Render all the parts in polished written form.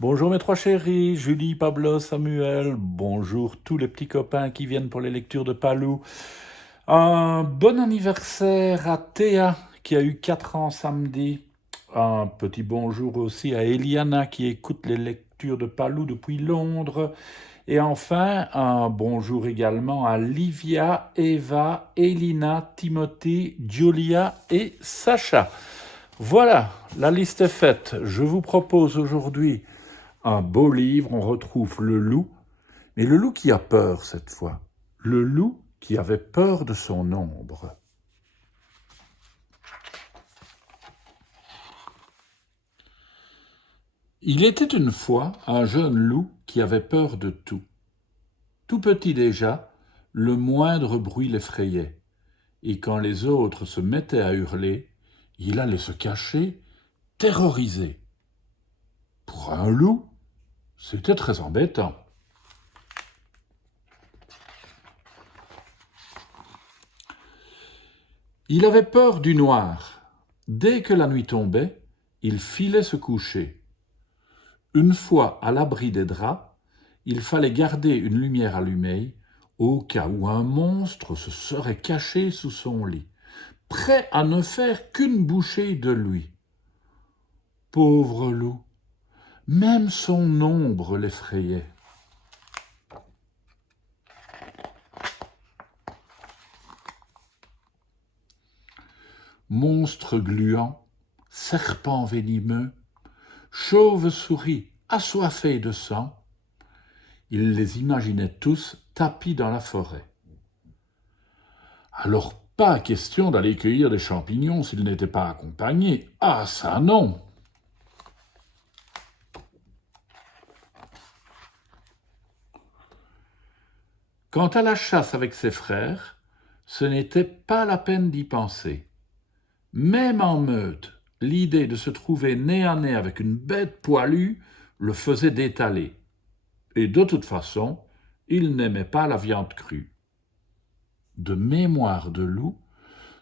Bonjour mes trois chéris, Julie, Pablo, Samuel. Bonjour tous les petits copains qui viennent pour les lectures de Palou. Un bon anniversaire à Théa qui a eu 4 ans samedi. Un petit bonjour aussi à Eliana qui écoute les lectures de Palou depuis Londres. Et enfin, un bonjour également à Livia, Eva, Elina, Timothy, Julia et Sacha. Voilà, la liste est faite. Je vous propose aujourd'hui un beau livre. On retrouve le loup, mais le loup qui a peur cette fois. Le loup qui avait peur de son ombre. Il était une fois un jeune loup qui avait peur de tout. Tout petit déjà, le moindre bruit l'effrayait, et quand les autres se mettaient à hurler, il allait se cacher, terrorisé. Pour un loup, c'était très embêtant. Il avait peur du noir. Dès que la nuit tombait, il filait se coucher. Une fois à l'abri des draps, il fallait garder une lumière allumée au cas où un monstre se serait caché sous son lit, prêt à ne faire qu'une bouchée de lui. Pauvre loup, même son ombre l'effrayait. Monstre gluant, serpent venimeux, chauve-souris assoiffée de sang, il les imaginait tous tapis dans la forêt. Alors pas question d'aller cueillir des champignons s'il n'était pas accompagné. Ah ça non. Quant à la chasse avec ses frères, ce n'était pas la peine d'y penser. Même en meute, l'idée de se trouver nez à nez avec une bête poilue le faisait détaler. Et de toute façon, il n'aimait pas la viande crue. De mémoire de loup,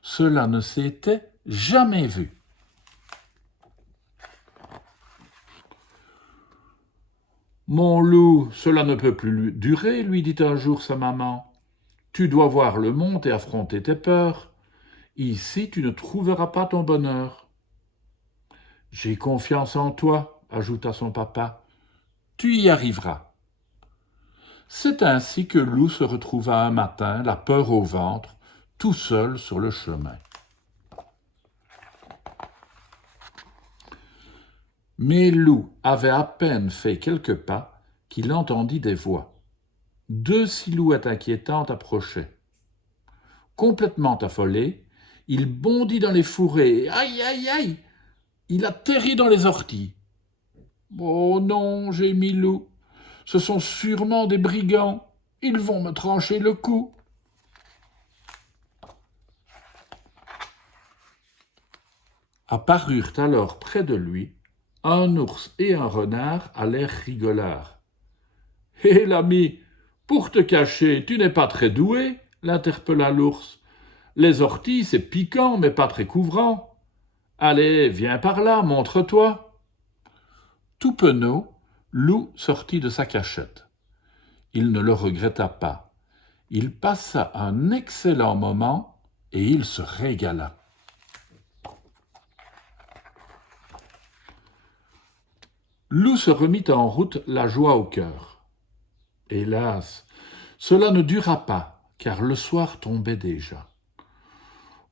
cela ne s'était jamais vu. Mon loup, cela ne peut plus durer, lui dit un jour sa maman. Tu dois voir le monde et affronter tes peurs. Ici, tu ne trouveras pas ton bonheur. J'ai confiance en toi, ajouta son papa. Tu y arriveras. C'est ainsi que Loup se retrouva un matin, la peur au ventre, tout seul sur le chemin. Mais Loup avait à peine fait quelques pas qu'il entendit des voix. 2 silhouettes inquiétantes approchaient. Complètement affolé, il bondit dans les fourrés. Aïe, aïe, aïe! Il atterrit dans les orties. Oh non, gémit Loup. Ce sont sûrement des brigands. Ils vont me trancher le cou. Apparurent alors près de lui un ours et un renard à l'air rigolard. Hé l'ami, pour te cacher, tu n'es pas très doué, l'interpella l'ours. Les orties, c'est piquant, mais pas très couvrant. Allez, viens par là, montre-toi. Tout penaud, Loup sortit de sa cachette. Il ne le regretta pas. Il passa un excellent moment et il se régala. Loup se remit en route, la joie au cœur. Hélas, cela ne dura pas, car le soir tombait déjà.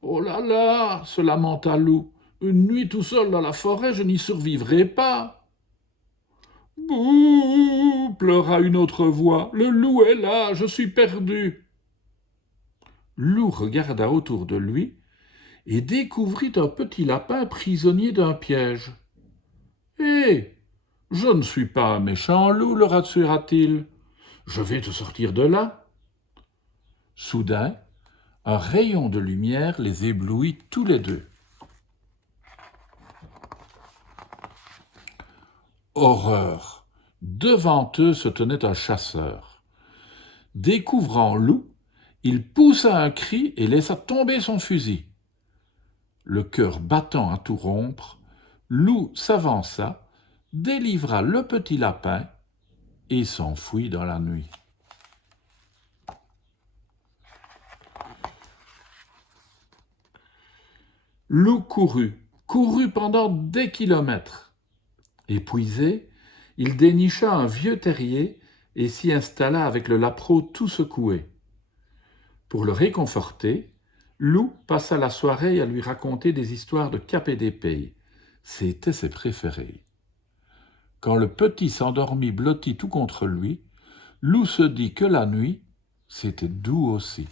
Oh là là, se lamenta Loup, une nuit tout seul dans la forêt, je n'y survivrai pas. Bouh, pleura une autre voix, le loup est là, je suis perdu. Loup regarda autour de lui et découvrit un petit lapin prisonnier d'un piège. Hé, je ne suis pas un méchant loup, le rassura-t-il. Je vais te sortir de là. Soudain, un rayon de lumière les éblouit tous les deux. Horreur! Devant eux se tenait un chasseur. Découvrant Loup, il poussa un cri et laissa tomber son fusil. Le cœur battant à tout rompre, Loup s'avança, délivra le petit lapin et s'enfuit dans la nuit. Loup courut pendant des kilomètres. Épuisé, il dénicha un vieux terrier et s'y installa avec le lapereau tout secoué. Pour le réconforter, Loup passa la soirée à lui raconter des histoires de cap et d'épée. C'étaient ses préférés. Quand le petit s'endormit blotti tout contre lui, Loup se dit que la nuit, c'était doux aussi.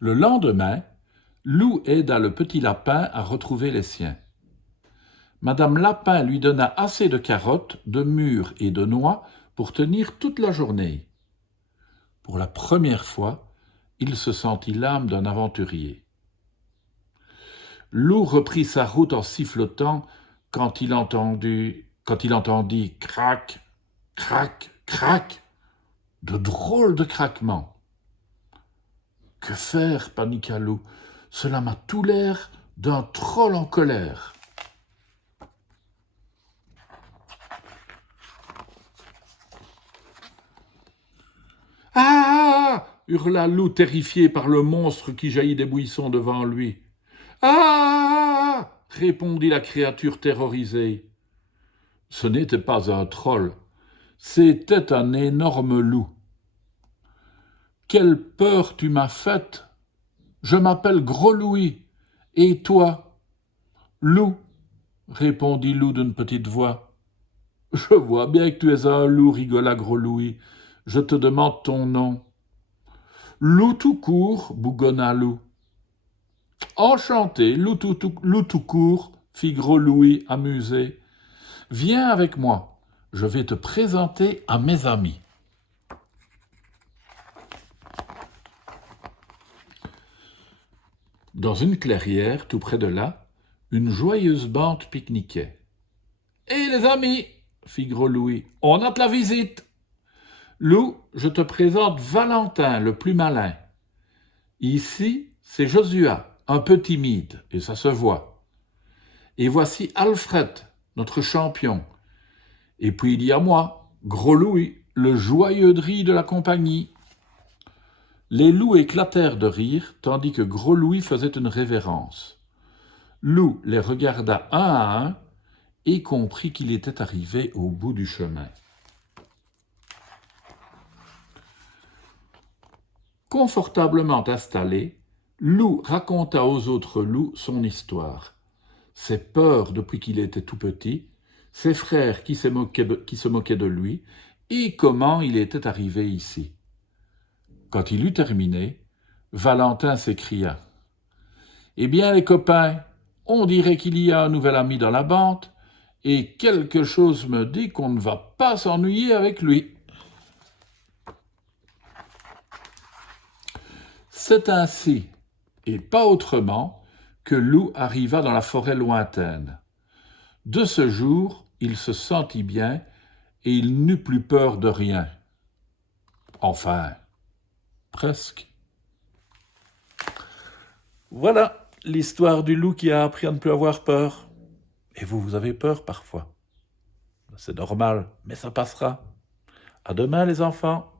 Le lendemain, Loup aida le petit lapin à retrouver les siens. Madame Lapin lui donna assez de carottes, de mûres et de noix pour tenir toute la journée. Pour la première fois, il se sentit l'âme d'un aventurier. Loup reprit sa route en sifflotant quand il entendit crac, crac, crac, de drôles de craquements. Que faire, paniqua Loup. Cela m'a tout l'air d'un troll en colère. Ah! Hurla Loup, terrifié par le monstre qui jaillit des buissons devant lui. Ah! Répondit la créature terrorisée. Ce n'était pas un troll, c'était un énorme loup. Quelle peur tu m'as faite! Je m'appelle Gros Louis. Et toi? Loup, répondit Loup d'une petite voix. Je vois bien que tu es un loup, rigola Gros Louis. Je te demande ton nom. Loup tout court, bougonna Loup. Enchanté, Loup tout court, fit Gros Louis amusé. Viens avec moi, je vais te présenter à mes amis. Dans une clairière, tout près de là, une joyeuse bande pique-niquait. « Hé les amis !» fit Gros Louis, « on a de la visite !»« Loup, je te présente Valentin, le plus malin. Ici, c'est Josua, un peu timide, et ça se voit. Et voici Alfred, notre champion. Et puis il y a moi, Gros Louis, le joyeux de riz de la compagnie. » Les loups éclatèrent de rire, tandis que Gros Louis faisait une révérence. Loup les regarda un à un et comprit qu'il était arrivé au bout du chemin. Confortablement installé, Loup raconta aux autres loups son histoire. Ses peurs depuis qu'il était tout petit, ses frères qui se moquaient de lui, et comment il était arrivé ici. Quand il eut terminé, Valentin s'écria. « Eh bien, les copains, on dirait qu'il y a un nouvel ami dans la bande, et quelque chose me dit qu'on ne va pas s'ennuyer avec lui. » C'est ainsi, et pas autrement, que Loup arriva dans la forêt lointaine. De ce jour, il se sentit bien, et il n'eut plus peur de rien. Enfin, presque. Voilà l'histoire du loup qui a appris à ne plus avoir peur. Et vous avez peur parfois. C'est normal, mais ça passera. À demain les enfants.